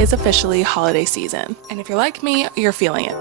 is officially holiday season. And if you're like me, you're feeling it.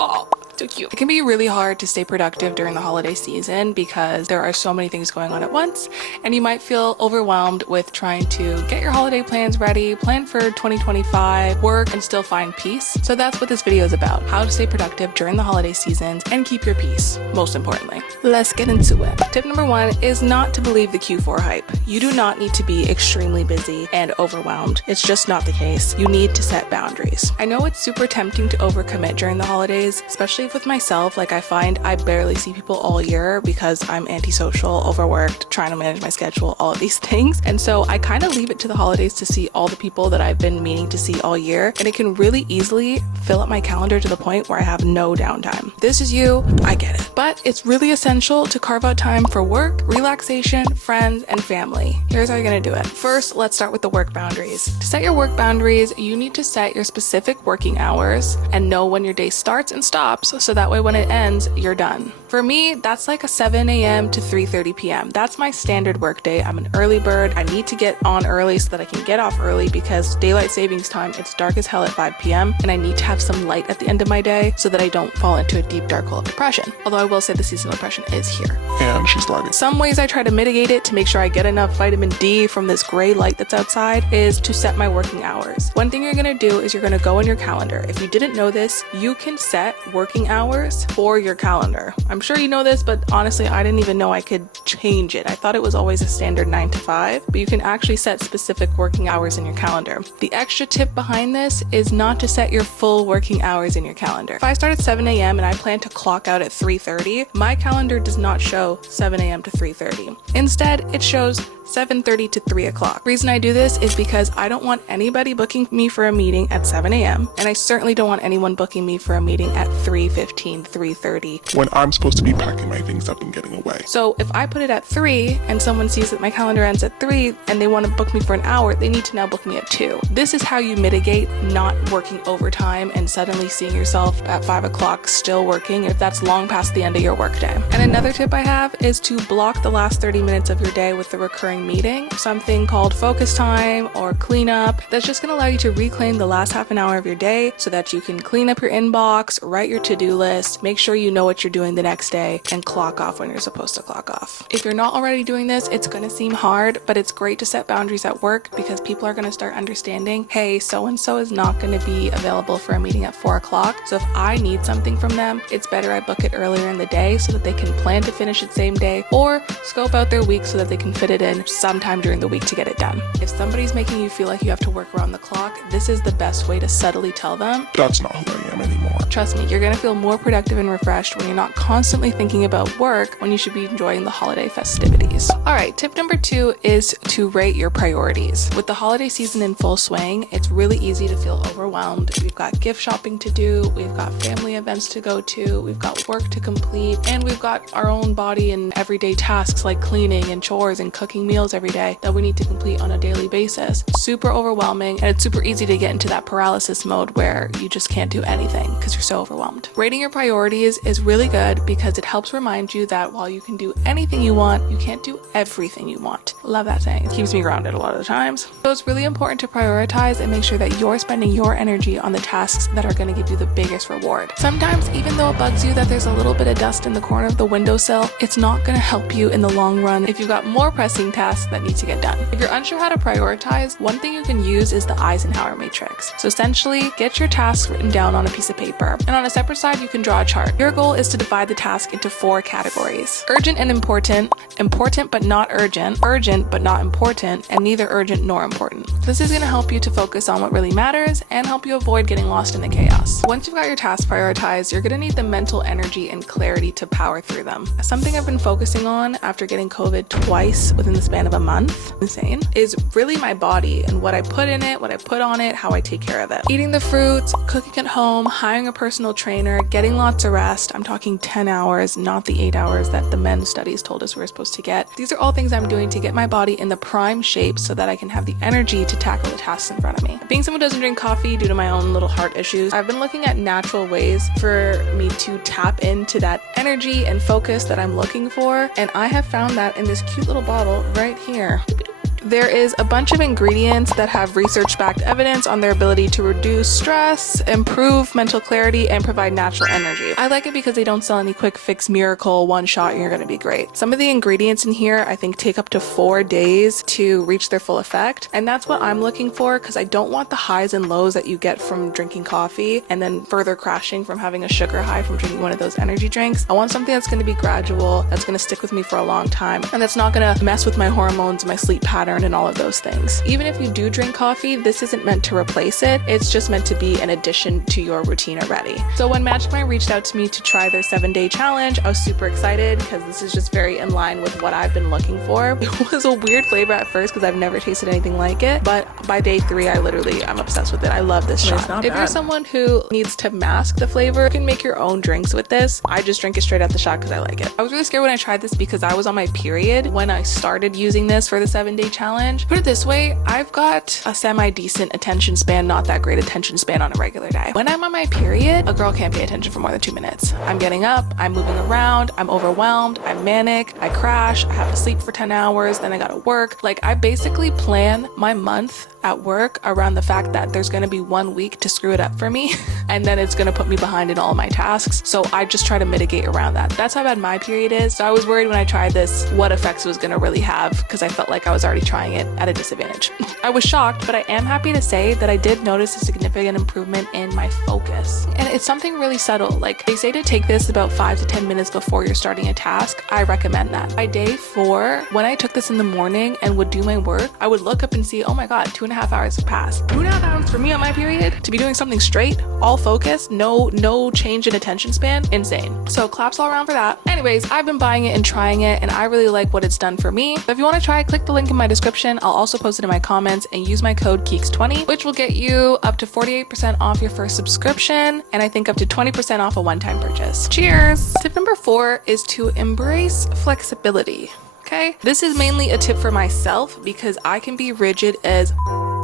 Oh, so cute. It can be really hard to stay productive during the holiday season because there are so many things going on at once, and you might feel overwhelmed with trying to get your holiday plans ready, plan for 2025, work, and still find peace. So that's what this video is about, how to stay productive during the holiday seasons and keep your peace, most importantly. Let's get into it. Tip number 1 is not to believe the Q4 hype. You do not need to be extremely busy and overwhelmed. It's just not the case. You need to set boundaries. I know it's super tempting to overcommit during the holidays, especially with myself. Like, I find I barely see people all year because I'm antisocial, overworked, trying to manage my schedule, all of these things. And so I kind of leave it to the holidays to see all the people that I've been meaning to see all year. And it can really easily fill up my calendar to the point where I have no downtime. This is you, I get it. But it's really essential to carve out time for work, relaxation, friends, and family. Here's how you're gonna do it. First, let's start with the work boundaries. To set your work boundaries, you need to set your specific working hours and know when your day starts and stops, so that way when it ends, you're done. For me, that's like a 7 a.m. to 3:30 p.m. That's my standard work day. I'm an early bird. I need to get on early so that I can get off early because daylight savings time, it's dark as hell at 5 p.m. and I need to have some light at the end of my day so that I don't fall into a deep dark hole of depression. Although I will say the seasonal depression is here. And she's lagging. Some ways I try to mitigate it to make sure I get enough vitamin D from this gray light that's outside is to set my working hours. One thing you're gonna do is you're gonna go on your calendar. If you didn't know this, you can set working hours for your calendar. I'm sure you know this, but honestly, I didn't even know I could change it. I thought it was always a standard 9 to 5, but you can actually set specific working hours in your calendar. The extra tip behind this is not to set your full working hours in your calendar. If I start at 7 a.m. and I plan to clock out at 3:30, my calendar does not show 7 a.m. to 3:30. Instead, it shows 7:30 to 3 o'clock. The reason I do this is because I don't want anybody booking me for a meeting at 7 a.m. and I certainly don't want anyone booking me for a meeting at 3:15, 3:30. When I'm supposed to be packing my things up and getting away. So if I put it at 3 and someone sees that my calendar ends at 3 and they want to book me for an hour, they need to now book me at 2. This is how you mitigate not working overtime and suddenly seeing yourself at 5 o'clock still working if that's long past the end of your workday. And another tip I have is to block the last 30 minutes of your day with the recurring meeting, something called focus time or cleanup. That's just going to allow you to reclaim the last half an hour of your day so that you can clean up your inbox, write your to-do list, make sure you know what you're doing the next day, and clock off when you're supposed to clock off. If you're not already doing this, it's going to seem hard, but it's great to set boundaries at work because people are going to start understanding, hey, so-and-so is not going to be available for a meeting at 4 o'clock. So if I need something from them, it's better I book it earlier in the day so that they can plan to finish it same day or scope out their week so that they can fit it in sometime during the week to get it done. If somebody's making you feel like you have to work around the clock, this is the best way to subtly tell them, that's not who I am anymore. Trust me, you're gonna feel more productive and refreshed when you're not constantly thinking about work when you should be enjoying the holiday festivities. All right, tip number 2 is to rate your priorities. With the holiday season in full swing, it's really easy to feel overwhelmed. We've got gift shopping to do, we've got family events to go to, we've got work to complete, and we've got our own body and everyday tasks like cleaning and chores and cooking meals every day that we need to complete on a daily basis. Super overwhelming, and it's super easy to get into that paralysis mode where you just can't do anything because you're so overwhelmed. Rating your priorities is really good because it helps remind you that while you can do anything you want, you can't do everything you want. Love that saying. It keeps me grounded a lot of the times. So it's really important to prioritize and make sure that you're spending your energy on the tasks that are going to give you the biggest reward. Sometimes, even though it bugs you that there's a little bit of dust in the corner of the windowsill, it's not going to help you in the long run if you've got more pressing tasks that need to get done. If you're unsure how to prioritize, one thing you can use is the Eisenhower matrix. So essentially, get your tasks written down on a piece of paper, and on a separate side, you can draw a chart. Your goal is to divide the task into 4 categories: urgent and important, important but not urgent, urgent but not important, and neither urgent nor important. This is going to help you to focus on what really matters and help you avoid getting lost in the chaos. Once you've got your tasks prioritized, you're going to need the mental energy and clarity to power through them. Something I've been focusing on after getting COVID twice within the span of a month, insane, is really my body and what I put in it, what I put on it, how I take care of it. Eating the fruits, cooking at home, hiring a personal trainer, getting lots of rest. I'm talking 10 hours, not the 8 hours that the men's studies told us we were supposed to get. These are all things I'm doing to get my body in the prime shape so that I can have the energy to tackle the tasks in front of me. Being someone who doesn't drink coffee due to my own little heart issues, I've been looking at natural ways for me to tap into that energy and focus that I'm looking for, and I have found that in this cute little bottle right here. There is a bunch of ingredients that have research-backed evidence on their ability to reduce stress, improve mental clarity, and provide natural energy. I like it because they don't sell any quick fix miracle one shot and you're gonna be great. Some of the ingredients in here I think take up to 4 days to reach their full effect, and that's what I'm looking for because I don't want the highs and lows that you get from drinking coffee and then further crashing from having a sugar high from drinking one of those energy drinks. I want something that's going to be gradual, that's going to stick with me for a long time, and that's not going to mess with my hormones, my sleep pattern, and all of those things. Even if you do drink coffee, this isn't meant to replace it. It's just meant to be an addition to your routine already. So when Magic Mind reached out to me to try their 7-day challenge, I was super excited because this is just very in line with what I've been looking for. It was a weird flavor at first because I've never tasted anything like it, but by day 3, I'm obsessed with it. I love this shot. If you're someone who needs to mask the flavor, you can make your own drinks with this. I just drink it straight out the shot because I like it. I was really scared when I tried this because I was on my period when I started using this for the 7-day challenge. Put it this way, I've got a semi-decent attention span, not that great attention span on a regular day. When I'm on my period, a girl can't pay attention for more than 2 minutes. I'm getting up, I'm moving around, I'm overwhelmed, I'm manic, I crash, I have to sleep for 10 hours, then I gotta work. Like, I basically plan my month at work around the fact that there's going to be 1 week to screw it up for me and then it's going to put me behind in all my tasks. So I just try to mitigate around that. That's how bad my period is. So I was worried when I tried this what effects it was going to really have because I felt like I was already trying it at a disadvantage. I was shocked, but I am happy to say that I did notice a significant improvement in my focus. And it's something really subtle. Like, they say to take this about 5 to 10 minutes before you're starting a task. I recommend that. By day 4, when I took this in the morning and would do my work, I would look up and see, oh my God, 2.5 hours have passed. 2.5 hours for me on my period to be doing something straight, all focus, no change in attention span. Insane. So claps all around for that. Anyways, I've been buying it and trying it and I really like what it's done for me. So if you want to try it, click the link in my description. I'll also post it in my comments and use my code KEEKS20, which will get you up to 48% off your first subscription and I think up to 20% off a one-time purchase. Cheers! Tip number 4 is to embrace flexibility. Okay? This is mainly a tip for myself because I can be rigid as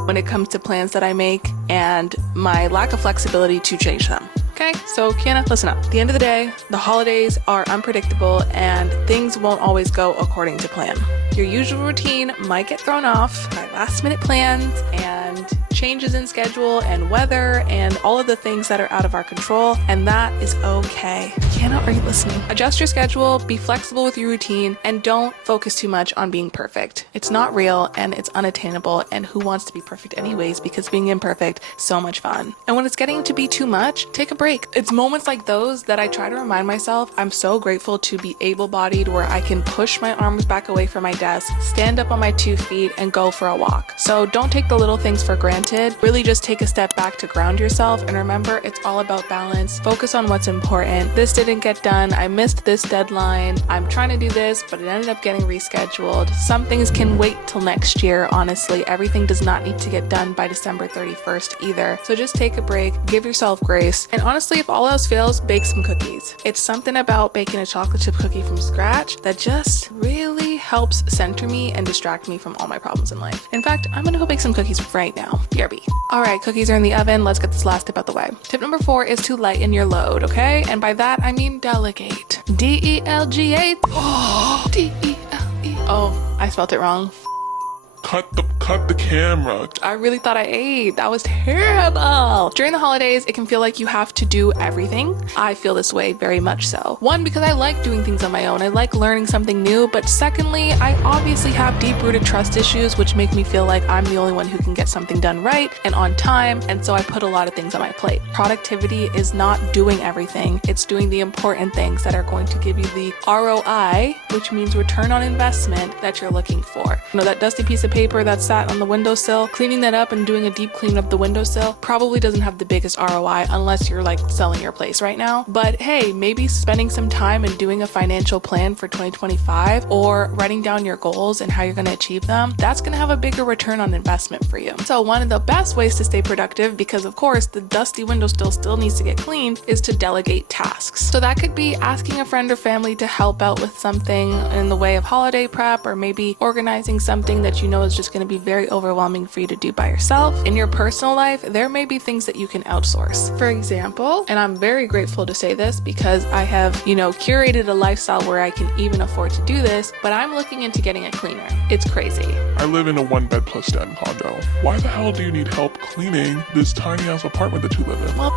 when it comes to plans that I make and my lack of flexibility to change them. Okay, so Kiana, listen up. At the end of the day, the holidays are unpredictable and things won't always go according to plan. Your usual routine might get thrown off by last minute plans and changes in schedule and weather and all of the things that are out of our control, and that is okay. Kiana, are you listening? Adjust your schedule, be flexible with your routine, and don't focus too much on being perfect. It's not real and it's unattainable, and who wants to be perfect anyways, because being imperfect is so much fun. And when it's getting to be too much, take a break. It's moments like those that I try to remind myself I'm so grateful to be able-bodied, where I can push my arms back away from my desk, stand up on my 2 feet, and go for a walk. So don't take the little things for granted. Really just take a step back to ground yourself and remember it's all about balance. Focus on what's important. This didn't get done. I missed this deadline. I'm trying to do this, but it ended up getting rescheduled. Some things can wait till next year, honestly. Everything does not need to get done by December 31st either. So just take a break, give yourself grace, and honestly, if all else fails, bake some cookies. It's something about baking a chocolate chip cookie from scratch that just really helps center me and distract me from all my problems in life. In fact, I'm gonna go bake some cookies right now. BRB. All right, cookies are in the oven. Let's get this last tip out the way. Tip number 4 is to lighten your load, okay? And by that, I mean delegate. D-E-L-G-A. Oh, D-E-L-E. Oh, I spelled it wrong. Cut the camera. I really thought I ate. That was terrible. During the holidays, it can feel like you have to do everything. I feel this way very much so. 1, because I like doing things on my own. I like learning something new. But secondly, I obviously have deep-rooted trust issues, which make me feel like I'm the only one who can get something done right and on time. And so I put a lot of things on my plate. Productivity is not doing everything. It's doing the important things that are going to give you the ROI, which means return on investment, that you're looking for. You know, that dusty piece of paper that sat on the windowsill, cleaning that up and doing a deep clean of the windowsill probably doesn't have the biggest ROI unless you're like selling your place right now. But hey, maybe spending some time and doing a financial plan for 2025 or writing down your goals and how you're going to achieve them, that's going to have a bigger return on investment for you. So one of the best ways to stay productive, because of course the dusty windowsill still needs to get cleaned, is to delegate tasks. So that could be asking a friend or family to help out with something in the way of holiday prep, or maybe organizing something that you know is just going to be very overwhelming for you to do by yourself. In your personal life, there may be things that you can outsource. For example, and I'm very grateful to say this because I have, curated a lifestyle where I can even afford to do this, but I'm looking into getting a cleaner. It's crazy. I live in a 1-bed plus den condo. Why the hell do you need help cleaning this tiny ass apartment that you live in? Well,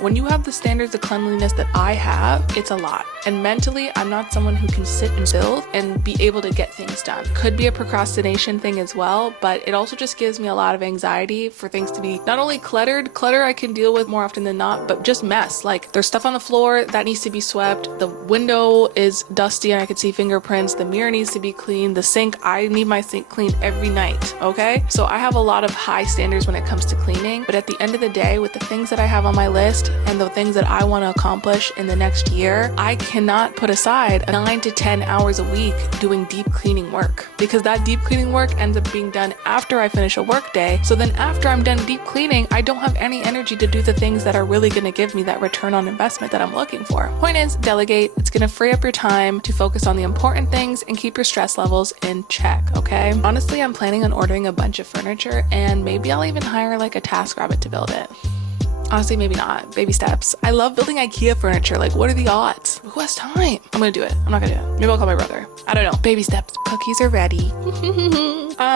when you have the standards of cleanliness that I have, it's a lot. And mentally, I'm not someone who can sit and build and be able to get things done. Could be a procrastination thing as well, but it also just gives me a lot of anxiety for things to be not only cluttered. Clutter I can deal with more often than not, but just mess. Like there's stuff on the floor that needs to be swept. The window is dusty and I can see fingerprints. The mirror needs to be cleaned. The sink, I need my sink cleaned every night, okay? So I have a lot of high standards when it comes to cleaning, but at the end of the day, with the things that I have on my list and the things that I want to accomplish in the next year, I cannot put aside 9 to 10 hours a week doing deep cleaning work, because that deep cleaning work ends up being done after I finish a work day. So then after I'm done deep cleaning, I don't have any energy to do the things that are really going to give me that return on investment that I'm looking for. Point is, delegate. It's going to free up your time to focus on the important things and keep your stress levels in check, okay? Honestly, I'm planning on ordering a bunch of furniture and maybe I'll even hire like a TaskRabbit to build it. Honestly, maybe not. Baby steps. I love building IKEA furniture. Like, what are the odds? Who has time? I'm gonna do it. I'm not gonna do it. Maybe I'll call my brother. I don't know. Baby steps. Cookies are ready.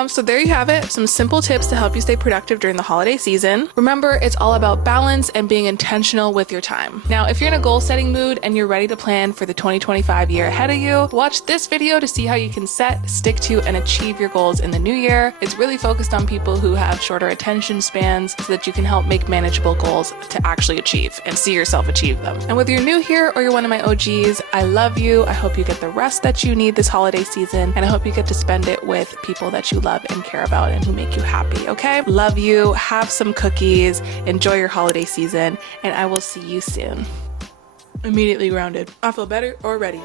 So there you have it. Some simple tips to help you stay productive during the holiday season. Remember, it's all about balance and being intentional with your time. Now, if you're in a goal setting mood and you're ready to plan for the 2025 year ahead of you, watch this video to see how you can set, stick to, and achieve your goals in the new year. It's really focused on people who have shorter attention spans so that you can help make manageable goals to actually achieve and see yourself achieve them. And whether you're new here or you're one of my OGs, I love you. I hope you get the rest that you need this holiday season, and I hope you get to spend it with people that you love and care about and who make you happy, okay? Love you. Have some cookies. Enjoy your holiday season, and I will see you soon. Immediately grounded. I feel better already.